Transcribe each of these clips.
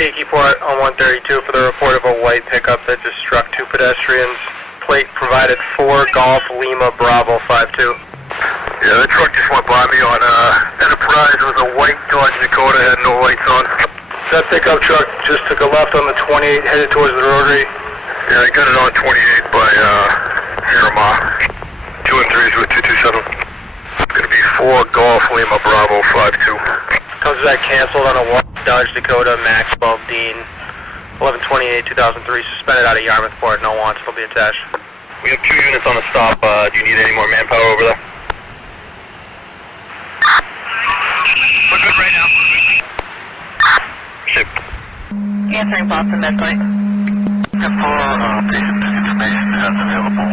Tiki port on 132 for the report of a white pickup that just struck two pedestrians. Plate provided 4 Golf Lima Bravo 52. Yeah, the truck just went by me on Enterprise. It was a white Dodge Dakota, had no lights on. That pickup truck just took a left on the 28, headed towards the rotary. Yeah, I got it on 28 by YARMOUTH. 2 and 3s with 227. It's going to be 4 Golf Lima Bravo 52. Comes back canceled on a white Dodge Dakota Max 12 Dean. 11/28/2003, suspended out of Yarmouth Port. No wants will be attached. We have 2 units on the stop. Do you need any more manpower over there? We're good right now. Ship. Answering Boston midpoint. Patient information as available.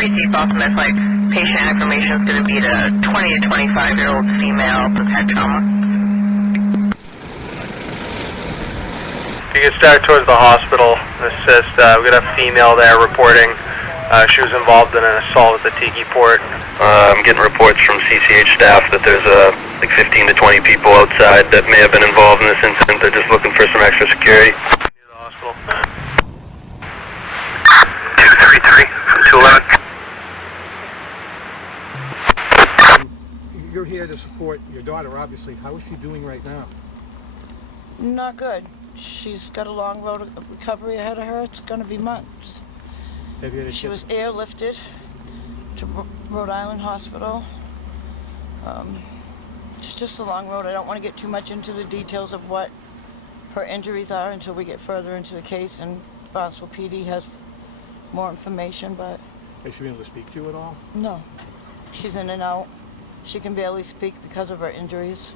Receive Boston midpoint. Patient information is going to be the 20 to 25-year-old female with head trauma. You get started towards the hospital. Assist. We got a female there reporting she was involved in an assault at the Tiki port. I'm getting reports from CCH staff that there's like 15 to 20 people outside that may have been involved in this incident. They're just looking for some extra security. The hospital. 233 from 211. You're here to support your daughter, obviously. How is she doing right now? Not good. She's got a long road of recovery ahead of her. It's going to be months. Have you had a She was airlifted to Rhode Island Hospital. It's just a long road. I don't want to get too much into the details of what her injuries are until we get further into the case and Barnstable PD has more information, but... Has she been able to speak to you at all? No. She's in and out. She can barely speak because of her injuries.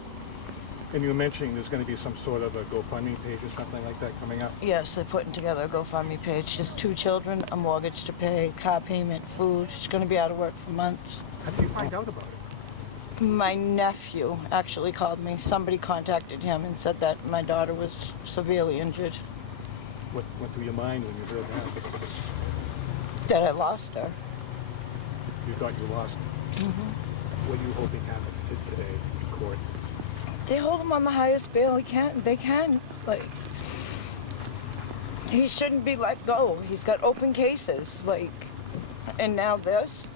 And you were mentioning there's going to be some sort of a GoFundMe page or something like that coming up? Yes, they're putting together a GoFundMe page. She has 2 children, a mortgage to pay, car payment, food. She's going to be out of work for months. How did you find out about it? My nephew actually called me. Somebody contacted him and said that my daughter was severely injured. What went through your mind when you heard that? That I lost her. You thought you lost her? Mm-hmm. What are you hoping happens today in court? They hold him on the highest bail they can. Like, he shouldn't be let go. He's got open cases, like, and now this.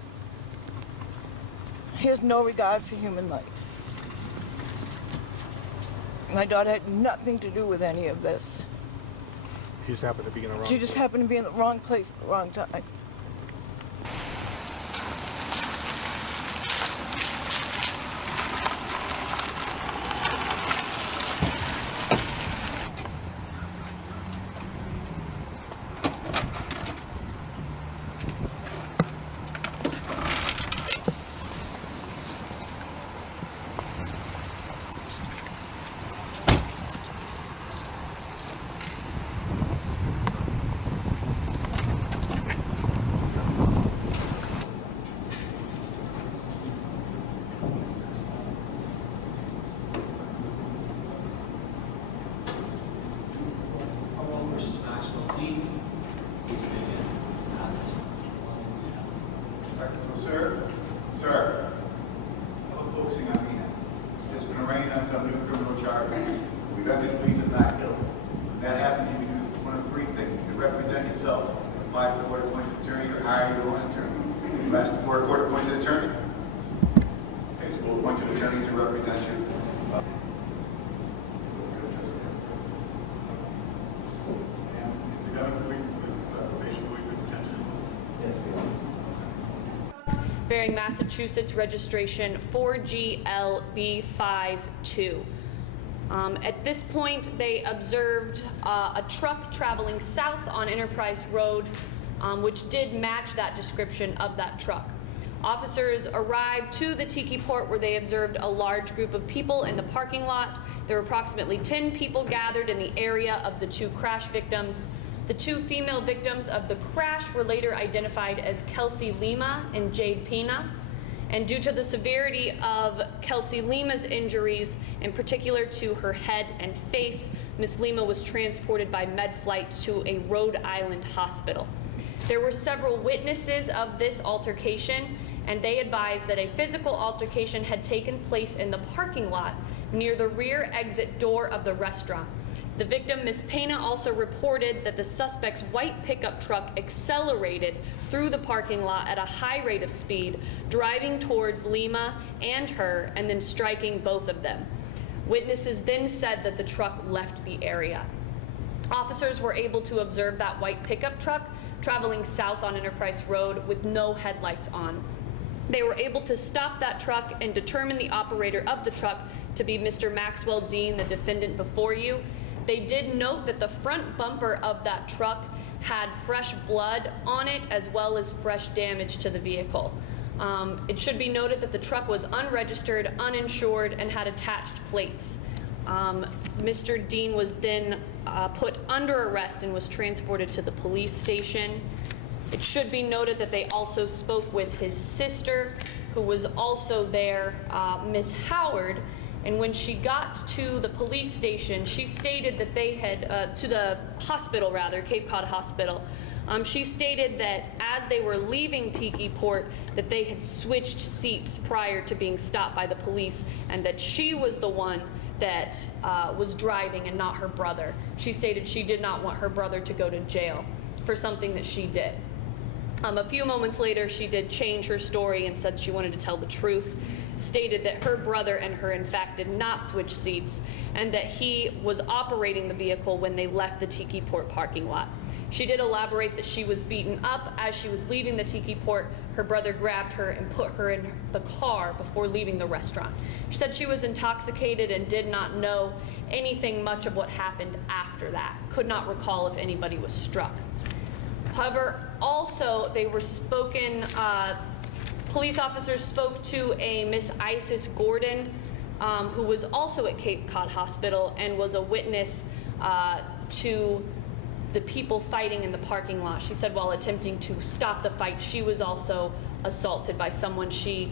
He has no regard for human life. My daughter had nothing to do with any of this. She just happened to be in the wrong She just place. happened to be in the wrong place at the wrong time. Sir, I'm focusing on me. It's been arraigned on some new criminal charges. We've got this police at Mac Hill. When that happens, you can do one of 3 things. You can represent yourself, apply for a court-appointed attorney, or hire your own attorney. You ask for a court-appointed attorney. Okay, so we'll appoint an attorney to represent you. Bearing Massachusetts registration 4GLB52. At this point, they observed a truck traveling south on Enterprise Road, which did match that description of that truck. Officers arrived to the Tiki port where they observed a large group of people in the parking lot. There were approximately 10 people gathered in the area of the 2 crash victims. The 2 female victims of the crash were later identified as Kelsey Lima and Jade Pina. And due to the severity of Kelsey Lima's injuries, in particular to her head and face, Ms. Lima was transported by med flight to a Rhode Island hospital. There were several witnesses of this altercation, and they advised that a physical altercation had taken place in the parking lot near the rear exit door of the restaurant. The victim, Ms. Pena, also reported that the suspect's white pickup truck accelerated through the parking lot at a high rate of speed, driving towards Lima and her, and then striking both of them. Witnesses then said that the truck left the area. Officers were able to observe that white pickup truck traveling south on Enterprise Road with no headlights on. They were able to stop that truck and determine the operator of the truck to be Mr. Maxwell Dean, the defendant before you. They did note that the front bumper of that truck had fresh blood on it, as well as fresh damage to the vehicle. It should be noted that the truck was unregistered, uninsured, and had attached plates. Mr. Dean was then put under arrest and was transported to the police station. It should be noted that they also spoke with his sister, who was also there, Miss Howard, and when she got to the police station, she stated that they had, to the hospital rather, Cape Cod Hospital, she stated that as they were leaving Tiki Port, that they had switched seats prior to being stopped by the police, and that she was the one that was driving and not her brother. She stated she did not want her brother to go to jail for something that she did. A few moments later, she did change her story and said she wanted to tell the truth, stated that her brother and her, in fact, did not switch seats, and that he was operating the vehicle when they left the Tiki Port parking lot. She did elaborate that she was beaten up as she was leaving the Tiki Port. Her brother grabbed her and put her in the car before leaving the restaurant. She said she was intoxicated and did not know anything much of what happened after that. Could not recall if anybody was struck. However, also they were spoken, police officers spoke to a Miss Isis Gordon, who was also at Cape Cod Hospital and was a witness to the people fighting in the parking lot. She said while attempting to stop the fight, she was also assaulted by someone she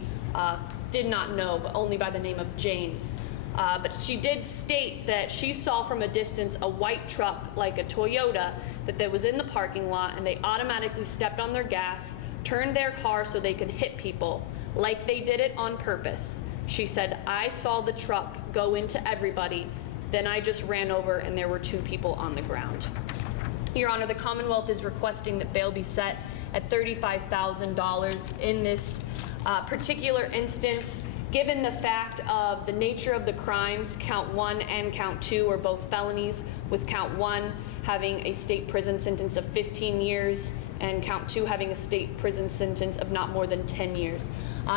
did not know, but only by the name of James. But she did state that she saw from a distance a white truck, like a Toyota, that was in the parking lot, and they automatically stepped on their gas, turned their car so they could hit people, like they did it on purpose. She said, I saw the truck go into everybody, then I just ran over and there were 2 people on the ground. Your Honor, the Commonwealth is requesting that bail be set at $35,000 in this particular instance. Given the fact of the nature of the crimes, count 1 and count 2 are both felonies, with count 1 having a state prison sentence of 15 years and count 2 having a state prison sentence of not more than 10 years.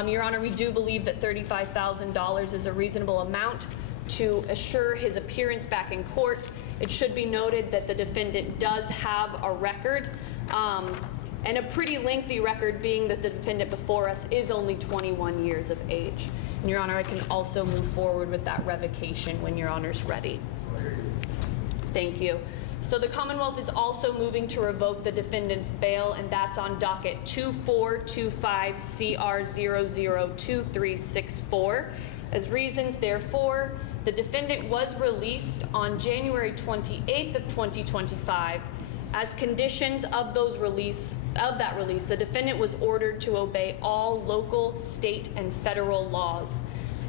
Your Honor, we do believe that $35,000 is a reasonable amount to assure his appearance back in court. It should be noted that the defendant does have a record, and a pretty lengthy record, being that the defendant before us is only 21 years of age. And Your Honor, I can also move forward with that revocation when Your Honor's ready. Thank you. So the Commonwealth is also moving to revoke the defendant's bail, and that's on docket 2425 CR 002364. As reasons, therefore, the defendant was released on January 28th of 2025. As conditions of that release, the defendant was ordered to obey all local, state, and federal laws.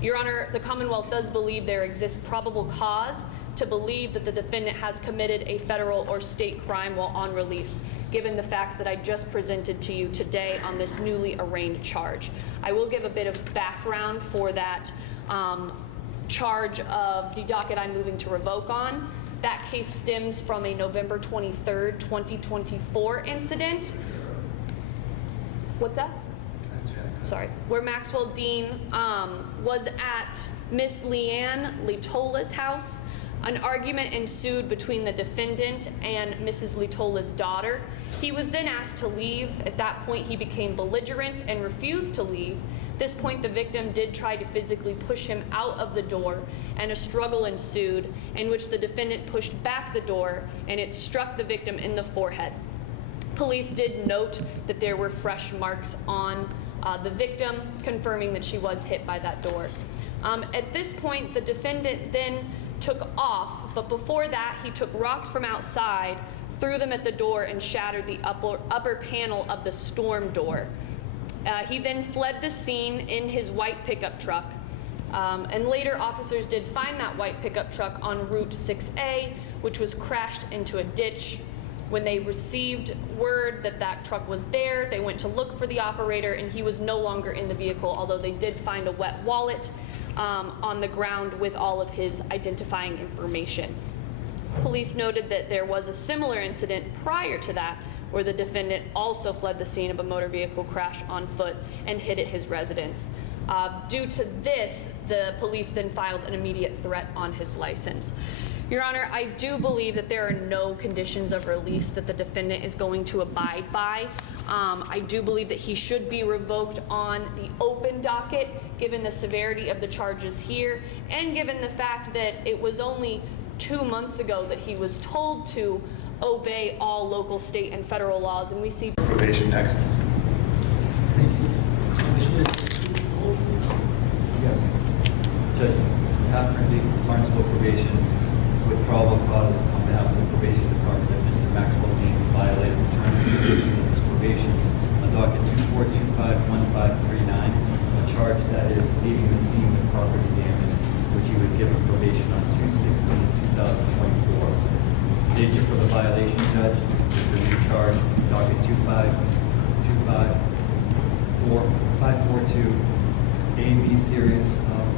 Your Honor, the Commonwealth does believe there exists probable cause to believe that the defendant has committed a federal or state crime while on release, given the facts that I just presented to you today on this newly arraigned charge. I will give a bit of background for that charge of the docket I'm moving to revoke on. That case stems from a November 23rd, 2024 incident. What's that? Sorry. Where Maxwell Dean was at Miss Leanne Litola's house. An argument ensued between the defendant and Mrs. Litola's daughter. He was then asked to leave. At that point, he became belligerent and refused to leave. At this point, the victim did try to physically push him out of the door, and a struggle ensued in which the defendant pushed back the door and it struck the victim in the forehead. Police did note that there were fresh marks on the victim, confirming that she was hit by that door. At this point, the defendant then took off, but before that, he took rocks from outside, threw them at the door, and shattered the upper panel of the storm door. He then fled the scene in his white pickup truck. And later, officers did find that white pickup truck on Route 6A, which was crashed into a ditch. When they received word that that truck was there, they went to look for the operator, and he was no longer in the vehicle, although they did find a wet wallet on the ground with all of his identifying information. Police noted that there was a similar incident prior to that, where the defendant also fled the scene of a motor vehicle crash on foot and hid at his residence. Due to this, the police then filed an immediate threat on his license. Your Honor, I do believe that there are no conditions of release that the defendant is going to abide by. I do believe that he should be revoked on the open docket, given the severity of the charges here, and given the fact that it was only 2 months ago that he was told to obey all local, state, and federal laws, and we see Probation next. Yes. Judge, on behalf of Barnesville Probation, with probable cause on behalf of the Probation Department that Mr. Maxwell Dean has violated the terms and conditions of his probation on docket 24251539, a charge that is leaving the scene with property damage, which he was given probation on 2/16/2024. Digit for the violation, Judge, is the new charge, docket 2525442, A and B serious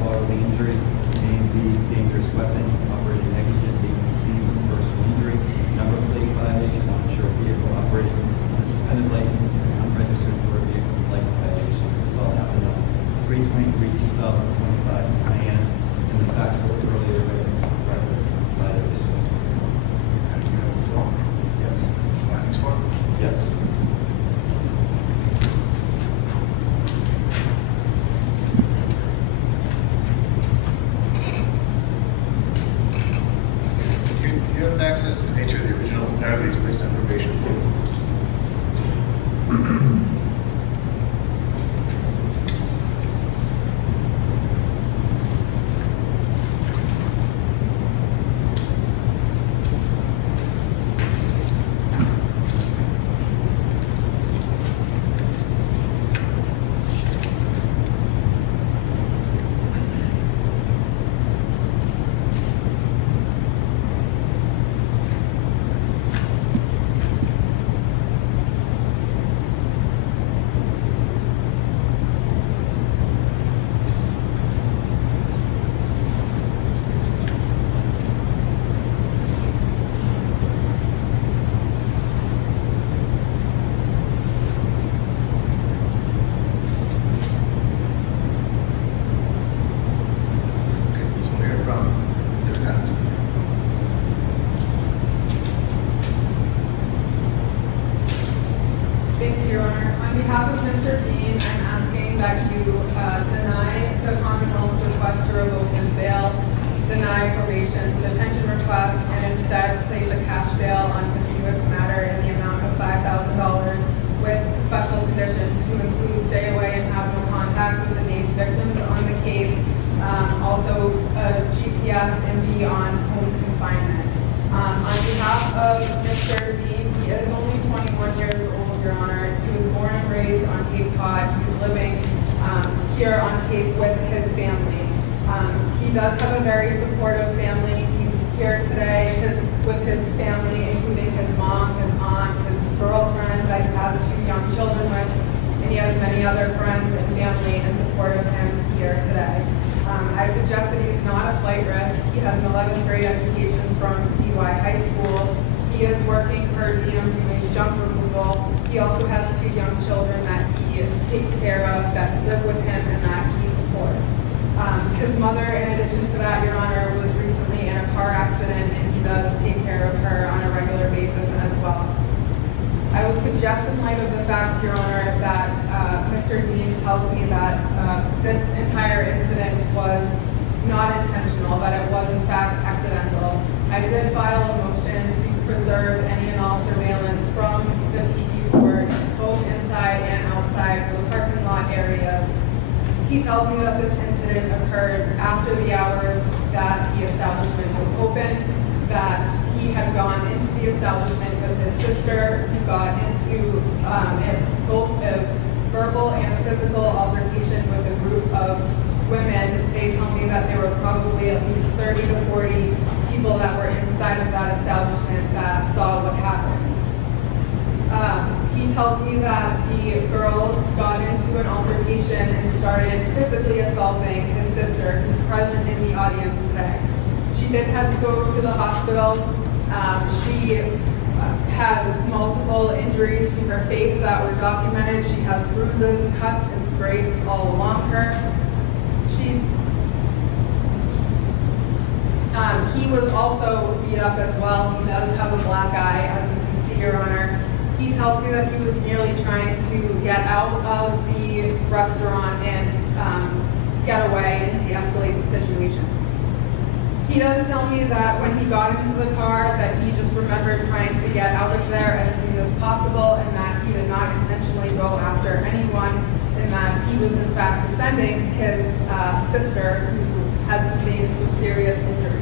bodily injury, A and B dangerous weapon, operating negligently, C personal injury, number plate violation, uninsured vehicle operating on a suspended license, unregistered motor vehicle license violation. This all happened on 3/23/2025 in Hyannis, and the facts were earlier read by the district. Yes. Yes. Do you have access to the nature of the original matter that he's placed on probation for? Thank you, Your Honor. On behalf of Mr. Dean, I'm asking that you deny the Commonwealth's request to revoke his bail, deny probation's detention request, and instead place a cash bail on continuous matter in the amount of $5,000 with special conditions to include stay away and have no contact with the named victims on the case, also a GPS and be on home confinement. On behalf of Mr. Dean, he is only 21 years old, Your Honor. He was born and raised on Cape Cod. He's living here on Cape with his family. He does have a very supportive family. He's here today with his family, including his mom, his aunt, his girlfriend that he has 2 young children with, and he has many other friends and family in support of him here today. I suggest that he's not a flight risk. He has an 11th grade education from DY High School. He is working per diem doing junk removal. He also has 2 young children that he takes care of, that live with him, and that he supports. His mother, in addition to that, Your Honor, was recently in a car accident, and he does take care of her on a regular basis as well. I would suggest, in light of the facts, Your Honor, that Mr. Dean tells me that this entire incident was not intentional, that it was in fact accidental. I did file a motion to preserve any and all surveillance from the Tiki board, both inside and outside for the parking lot areas. He tells me that this incident occurred after the hours that the establishment was open, that he had gone into the establishment with his sister. He got into both verbal and physical altercation with a group of women. They tell me that there were probably at least 30 to 40 people that were inside of that establishment that saw what happened. He tells me that the girls got into an altercation and started physically assaulting his sister, who's present in the audience today. She did have to go to the hospital. She had multiple injuries to her face that were documented. She has bruises, cuts, and scrapes all along her. He was also beat up as well. He does have a black eye, as you can see, Your Honor. He tells me that he was merely trying to get out of the restaurant and get away and de-escalate the situation. He does tell me that when he got into the car that he just remembered trying to get out of there as soon as possible, and that he did not intentionally go after anyone, and that he was in fact defending his sister, who had sustained some serious injuries.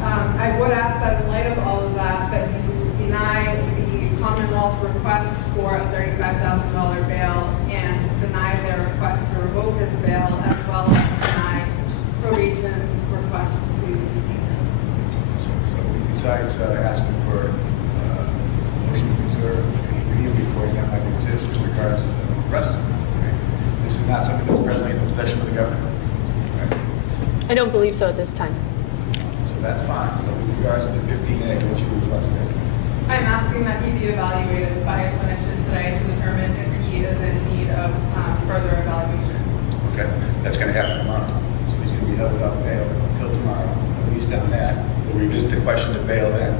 I would ask that in light of all of that, that you deny the Commonwealth's request for a $35,000 bail and deny their request to revoke his bail, as well as deny probation's request to detain him. So besides asking for motion to reserve any video recording that might exist with regards to the arrest, right? This is not something that's presently in the possession of the government, right? I don't believe so at this time. So that's fine. But with regards to the 15A, what you requested? I'm asking that he be evaluated by a clinician today to determine if he is in need of further evaluation. Okay, that's going to happen tomorrow. So he's going to be held without bail until tomorrow. At least on that, we'll revisit the question of bail then.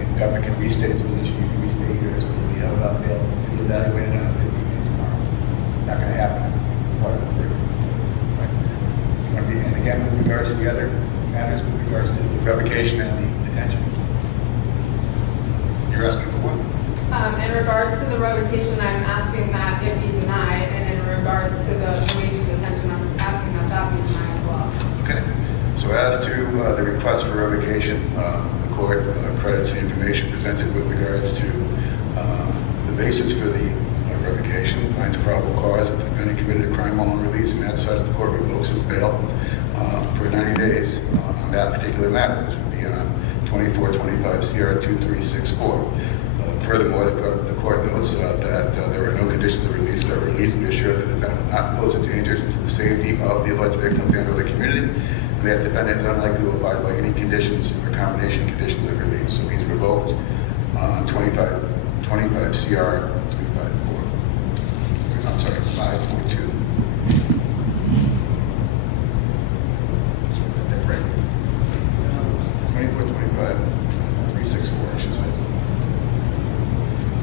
If the government can restate its position, you can restate yours, but he'll be held without bail to be evaluated on a 15A tomorrow. Not going to happen. Part of the third. Right. And again, with regards to the other matters, with regards to the revocation and the detention. You're asking for what? In regards to the revocation, I'm asking that it be denied, and in regards to the probation detention, I'm asking that that be denied as well. Okay. So as to the request for revocation, the court credits the information presented with regards to the basis for the revocation, finds probable cause that the defendant committed a crime while on release, and as such, the court revokes his bail for 90 days on that particular matter. This would be on 2425 CR 2364. Furthermore, the court notes that there were no conditions of release that were released to be assured that the defendant will not pose a danger to the safety of the alleged victims and or the community, and that the defendant is unlikely to abide by any conditions or combination conditions of release. So he's revoked on 25 CR 354. I'm sorry, 542. Right. 2425 364, I should say.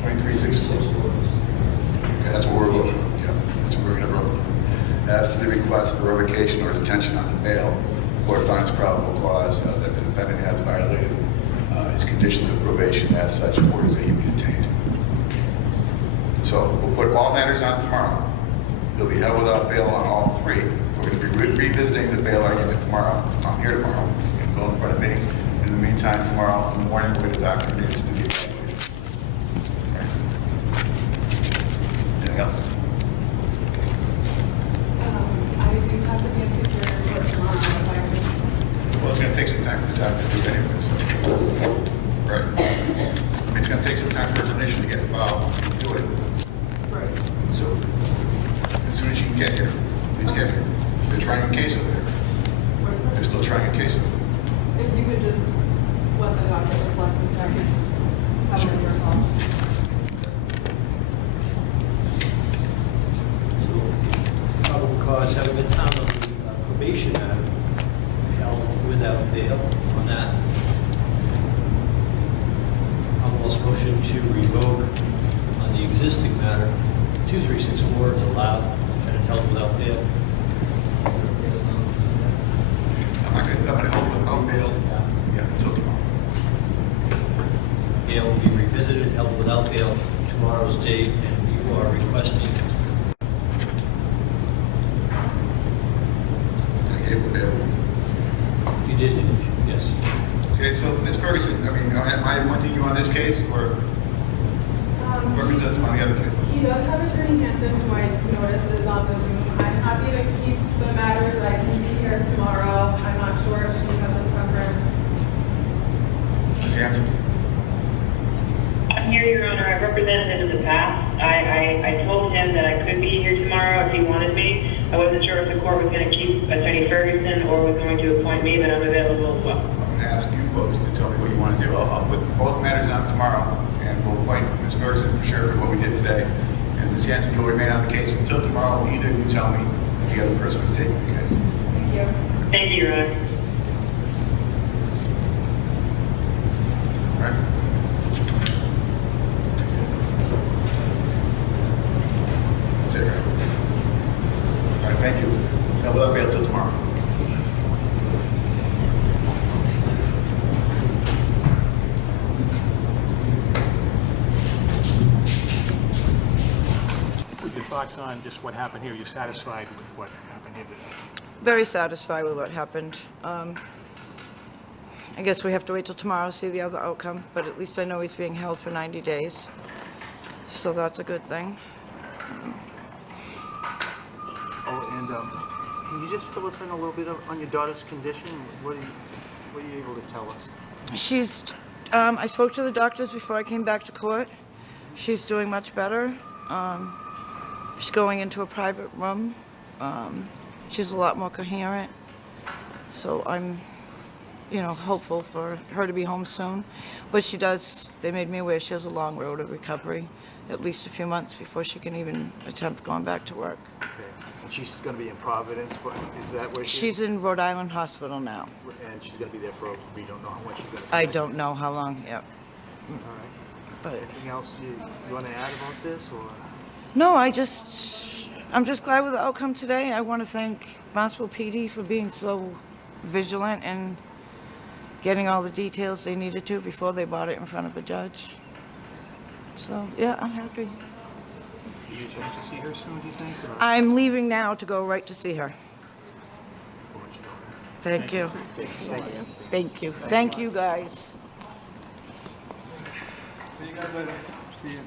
2364. Okay, that's what we're voting on. Yeah, that's what we're going to vote on. As to the request for revocation or detention on the bail, the court finds probable cause that the defendant has violated his conditions of probation. As such, orders that he be detained. So we'll put all matters on tomorrow. He'll be held without bail on all three. We're going to be revisiting the bail argument tomorrow. I'm here tomorrow. You can go in front of me. In the meantime, tomorrow in the morning, we'll get a doctor in to do the evaluation. Okay. Anything else? I do have to be in security for tomorrow if I can. Well, it's going to take some time for the doctor to do anyway, so. Right. I mean, it's going to take some time for a clinician to get involved and do it. Right. So, as soon as you can get here, please get here. They're trying a case of there. They're still trying a case of it. If you could just let the doctor reflect the fact that have it your call. Probable cause having been found on the probation matter, held without bail on that. Commonwealth's motion to revoke on the existing matter, 2364 is allowed, and held without bail. I'm going to hold without bail. Yeah, until tomorrow. Bail will be revisited, held without bail tomorrow's date, and you are requesting. I gave the bail. You did, yes. Okay, so Ms. Ferguson, I mean, am I appointing you on this case or represents on the other case? he does have Attorney Hanson, who I noticed is on the Zoom. I'm happy to keep the matters. I can be here tomorrow. I'm not sure if she has a preference. Ms. Hanson? I'm here, Your Honor. I've represented him in the past. I told him that I could be here tomorrow if he wanted me. I wasn't sure if the court was going to keep Attorney Ferguson or was going to appoint me, but I'm available as well. I'm going to ask you folks to tell me what you want to do. I'll put both matters on tomorrow, and we'll appoint Ms. Ferguson for sure for what we did today. And Ms. Hanson, you'll remain on the case until tomorrow. Either you tell me if the other person is taking the case. Thank you. Thank you, Your Honor. All right. That's it, right? All right, thank you. No, we'll wait until tomorrow. Your thoughts on just what happened here? You're satisfied with what happened here today? Very satisfied with what happened. I guess we have to wait till tomorrow to see the other outcome, but at least I know he's being held for 90 days. So that's a good thing. Oh, and can you just fill us in a little bit on your daughter's condition? What are you able to tell us? She's, I spoke to the doctors before I came back to court. She's doing much better. She's going into a private room. She's a lot more coherent. So I'm, hopeful for her to be home soon. But she does, they made me aware she has a long road of recovery, at least a few months before she can even attempt going back to work. Okay. And she's going to be in Providence. Is that where She's in Rhode Island Hospital now. And she's going to be there for, we don't know how much she's going to be. I don't know how long, yep. All right. But Anything else you want to add about this, or? no, I'm just glad with the outcome today. I want to thank Barnstable PD for being so vigilant and getting all the details they needed to before they brought it in front of a judge. So, yeah, I'm happy. Do you get a chance to see her soon, do you think? Or? I'm leaving now to go right to see her. Thank you. Thank you. Thank you, guys. See you guys later. See you.